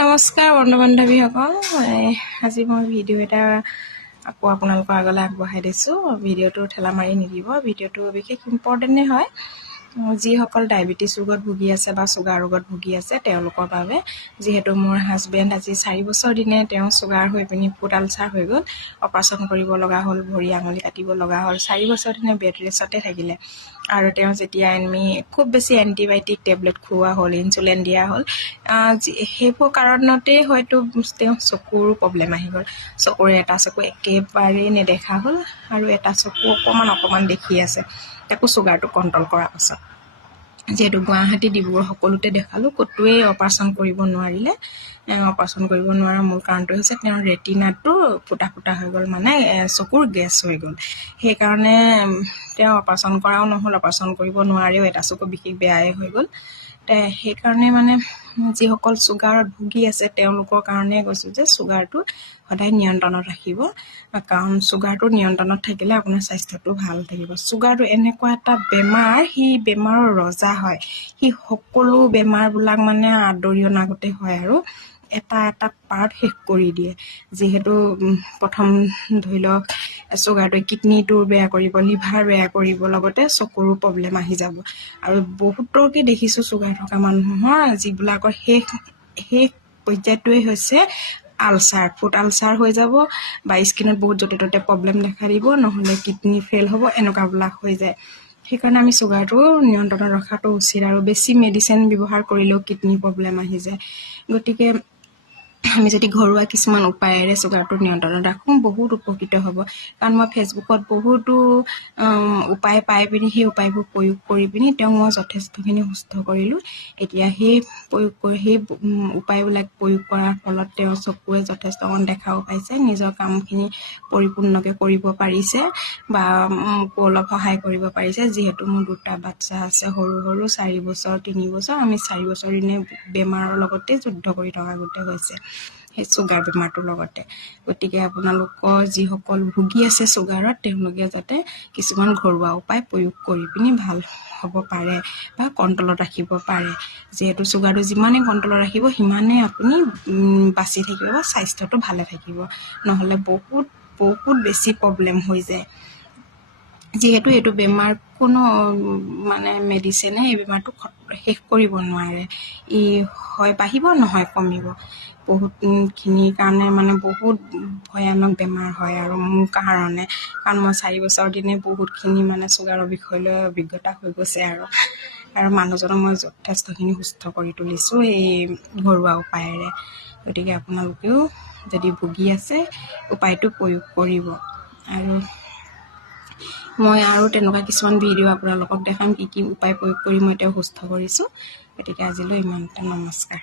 নমস্কাৰ বন্ধু বান্ধৱীসকল, আজি মই ভিডিঅ' এটা আকৌ আপোনালোকৰ আগলৈ আগবঢ়াই দিছোঁ। ভিডিঅ'টো ঠেলা মাৰি নিদিব, ভিডিঅ'টো বিশেষ ইম্পৰ্টেণ্টেই হয়। যিসকল ডায়েবেটিছ ৰোগত ভুগি আছে বা চুগাৰ ৰোগত ভুগি আছে তেওঁলোকৰ বাবে। যিহেতু মোৰ হাজবেণ্ড আজি 4 বছৰ দিনে তেওঁ চুগাৰ হৈ পিনি ফুড আলচাৰ হৈ গ'ল, অপাৰেশ্যন কৰিব লগা হ'ল, ভৰি আঙুলি কাটিব লগা হ'ল। 4 বছৰ দিনে বেড ৰেষ্টতে থাকিলে আৰু তেওঁ যেতিয়া আমি খুব বেছি এণ্টিবায়'টিক টেবলেট খুওৱা হ'ল, ইনচুলিন দিয়া হ'ল, সেইবোৰ কাৰণতেই হয়তো তেওঁ চকুৰো প্ৰব্লেম আহি গ'ল। চকুৰে এটা চকু একেবাৰেই নেদেখা হ'ল আৰু এটা চকু অকণমান দেখি আছে, তাকো চুগাৰটো কণ্ট্ৰল কৰাৰ পাছত। যিহেতু গুৱাহাটী, ডিব্ৰুগড় সকলোতে দেখালোঁ, ক'তোৱেই অপাৰেশ্যন কৰিব নোৱাৰিলে। অপাৰেশ্যন কৰিব নোৱাৰা মূল কাৰণটো হৈছে তেওঁৰ ৰেটিনাটো ফুটা হৈ গ'ল, মানে চকুৰ গেছ হৈ গ'ল। সেইকাৰণে তেওঁ অপাৰেশ্যন কৰাও নহ'ল, অপাৰেশ্যন কৰিব নোৱাৰেও, এটা চকু বিশেষ বেয়াই হৈ গ'ল। সেইকাৰণে মানে যিসকল চুগাৰত ভুগি আছে তেওঁলোকৰ কাৰণে কৈছোঁ যে চুগাৰটো সদায় নিয়ন্ত্ৰণত ৰাখিব, কাৰণ চুগাৰটো নিয়ন্ত্ৰণত থাকিলে আপোনাৰ স্বাস্থ্যটো ভাল থাকিব। চুগাৰটো এনেকুৱা এটা বেমাৰ, সি বেমাৰৰ ৰজা হয়। সি সকলো বেমাৰবিলাক মানে আদৰি অনাগতে হয় আৰু এটা পাৰ্ট শেষ কৰি দিয়ে। যিহেতু প্ৰথম ধৰি লওক চুগাৰটোৱে কিডনীটো বেয়া কৰিব, লিভাৰ বেয়া কৰিব, লগতে চকুৰো প্ৰব্লেম আহি যাব। আৰু বহুতকে দেখিছোঁ চুগাৰ থকা মানুহৰ যিবিলাকৰ শেষ পৰ্যায়টোৱে হৈছে আলচাৰ, ফুড আলচাৰ হৈ যাব বা স্কিনত বহুত য'তে ত'তে প্ৰব্লেম দেখা দিব, নহ'লে কিডনী ফেইল হ'ব, এনেকুৱাবিলাক হৈ যায়। সেইকাৰণে আমি চুগাৰটো নিয়ন্ত্ৰণত ৰখাটো উচিত, আৰু বেছি মেডিচিন ব্যৱহাৰ কৰিলেও কিডনী প্ৰব্লেম আহি যায়। গতিকে আমি যদি ঘৰুৱা কিছুমান উপায়েৰে চুগাৰটো নিয়ন্ত্ৰণত ৰাখোঁ বহুত উপকৃত হ'ব। কাৰণ মই ফেচবুকত বহুতো উপায় পাই পিনি সেই উপায়বোৰ প্ৰয়োগ কৰি পিনি তেওঁক মই যথেষ্টখিনি সুস্থ কৰিলোঁ। এতিয়া সেই উপায়বিলাক প্ৰয়োগ কৰাৰ ফলত তেওঁৰ চকুৱে যথেষ্ট দেখাও পাইছে, নিজৰ কামখিনি পৰিপূৰ্ণকৈ কৰিব পাৰিছে বা মোকো অলপ সহায় কৰিব পাৰিছে। যিহেতু মোৰ 2টা বাচ্চা আছে, সৰু 4 বছৰ, 3 বছৰ। আমি 4 বছৰ দিনে বেমাৰৰ লগতে যুদ্ধ কৰি থকা গোটেই হৈছে, সেই চুগাৰ বেমাৰটোৰ লগতে। গতিকে আপোনালোকৰ যিসকল ভুগি আছে চুগাৰত, তেওঁলোকে যাতে কিছুমান ঘৰুৱা উপায় প্ৰয়োগ কৰি পিনি ভাল হ'ব পাৰে বা কণ্ট্ৰলত ৰাখিব পাৰে। যিহেতু চুগাৰটো যিমানেই কণ্ট্ৰলত ৰাখিব সিমানেই আপুনি বাচি থাকিব বা স্বাস্থ্যটো ভালে থাকিব, নহ'লে বহুত বেছি প্ৰব্লেম হৈ যায়। যিহেতু এইটো বেমাৰ কোনো মানে মেডিচিনে এই বেমাৰটো শেষ কৰিব নোৱাৰে। ই হয় বাঢ়িব, নহয় কমিব। বহুতখিনিৰ কাৰণে মানে বহুত ভয়ানক বেমাৰ হয় আৰু মোৰ কাৰণে, কাৰণ মই 4 বছৰ দিনে বহুতখিনি মানে চুগাৰৰ বিষয় লৈ অভিজ্ঞতা হৈ গৈছে আৰু মানুহজনক মই যথেষ্টখিনি সুস্থ কৰি তুলিছোঁ এই ঘৰুৱা উপায়েৰে। গতিকে আপোনালোকেও যদি ভুগি আছে উপায়টো প্ৰয়োগ কৰিব। আৰু মই আৰু তেনেকুৱা কিছুমান ভিডিঅ' আপোনালোকক দেখাম কি উপায় প্ৰয়োগ কৰি মই তেওঁক সুস্থ কৰিছোঁ। গতিকে আজিলৈ ইমানতে, নমস্কাৰ।